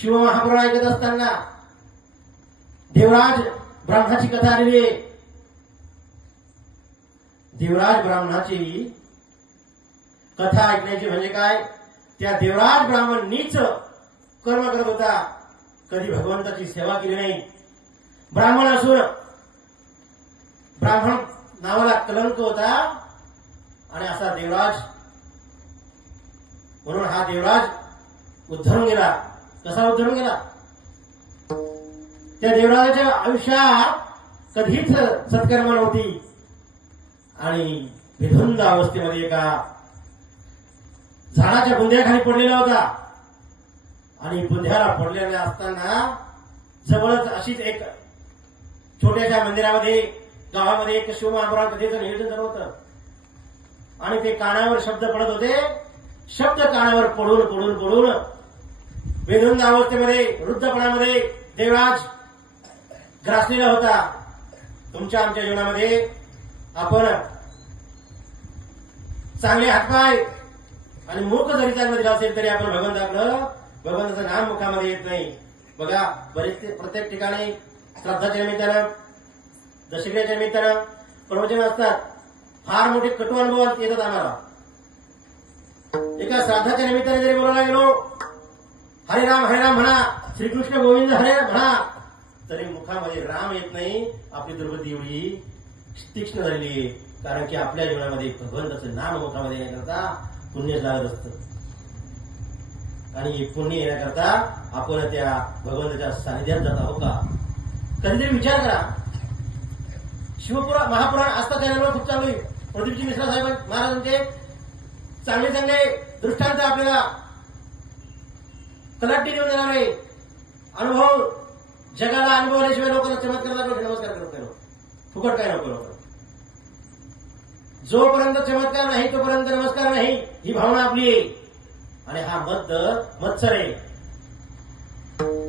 शिवमहापुराण ऐकत असताना देवराज ब्राह्मणाची कथा आलेली आहे. देवराज ब्राह्मणाची कथा ऐकण्याची म्हणजे काय? त्या देवराज ब्राह्मण नीच कर्म करत होता. कधी भगवंताची सेवा केली नाही. ब्राह्मण असून ब्राह्मण नावाला कलंक होता. आणि असा देवराज म्हणून हा देवराज उद्धरून गेला. कसा उतरून गेला त्या देवराजाच्या आयुष्यात कधीच सत्कर्म नव्हती आणि विधुंद अवस्थेमध्ये एका झाडाच्या बुंध्याखाली पडलेला होता. आणि बुंध्याला पडलेला असताना जवळच अशीच एक छोट्याशा मंदिरामध्ये गावामध्ये एक शिवमहापुराण कथेचं नियोजन झालं होतं. आणि ते कानावर शब्द पडत होते. शब्द कानावर पडून पडून पडून वेधुंद अवस्थेमध्ये वृद्धपणामध्ये देवराज ग्रासलेला होता. तुमच्या आमच्या जीवनामध्ये आपण चांगले हातपाय आणि मुख जरी चांगलं असेल तरी आपण भगवंत आपलं भगवंताचं नाम मुखामध्ये येत नाही. बघा बरेच प्रत्येक ठिकाणी श्रद्धाच्या निमित्तानं दशक्रियाच्या निमित्तानं प्रवचन असतात. फार मोठे कटू अनुभव येतात आम्हाला. एका श्राद्धाच्या निमित्ताने जरी बोलायला गेलो हरिराम हरिराम म्हणा. श्रीकृष्ण गोविंद हरे म्हणा. तरी मुखामध्ये राम येत नाही. आपली दुर्गती एवढी तीक्ष्ण झालेली कारण की आपल्या जीवनामध्ये भगवंताचं नाम मुखामध्ये येण्याकरता पुण्य लागत असतं. आणि पुण्य येण्याकरता आपण त्या भगवंताच्या सानिध्यात जात आहोत का? कधीतरी विचार करा. शिवपुरा महापुराण आस्था चॅनलवर खूप चालू आहे. प्रदीपजी मिश्रा साहेब महाराजांचे चांगले चांगले दृष्टांत आपल्याला कलाटी देऊन देणार आहे. अनुभव जगाला अनुभवल्याशिवाय लोकांना चमत्कार दाखवले नमस्कार करत नाही फुकट काय नको लोक जोपर्यंत चमत्कार नाही तोपर्यंत नमस्कार नाही ही भावना आपली आहे. आणि हा मत मत्सर आहे.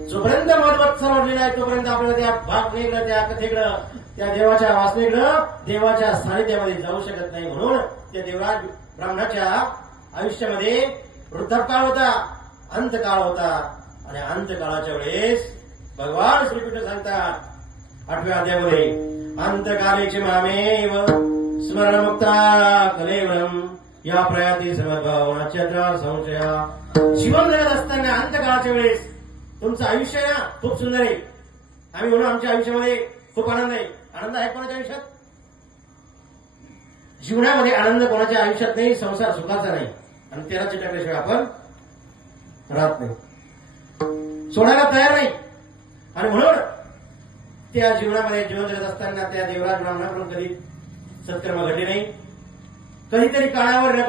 जोपर्यंत मत मत्सर वाढलेला आहे तोपर्यंत आपल्याला त्या भाग भागनेकडं त्या कथेकडं त्या देवाच्या वासनेकडं देवाच्या सानिध्यामध्ये जाऊ शकत नाही. म्हणून त्या देवराज ब्राह्मणाच्या आयुष्यामध्ये वृद्धापकाळ होता. अंतकाळ होता आणि अंतकाळाच्या वेळेस भगवान श्रीकृष्ण सांगतात आठव्या अध्यामध्ये अंतकालेचे मामेव स्मरणमुक्ता कलेवरम या प्रयाती समद्भावनाच्या संशया. जीवन जगत असताना अंतकाळाच्या वेळेस तुमचं आयुष्य ना खूप सुंदर आहे. आम्ही म्हणून आमच्या आयुष्यामध्ये खूप आनंद आहे. आनंद आहे कोणाच्या आयुष्यात? जीवनामध्ये आनंद कोणाच्या आयुष्यात नाही संसार सुखाचा नाही. आणि त्याला चिटकल्याशिवाय आपण राहत नाही. सोडायला तयार नाही. आणि म्हणून त्या जीवनामध्ये जीवन जगत असताना त्या देवराज ब्राह्मणाकडून कधी सत्कर्म घडले नाही. कधीतरी काळावर नकळत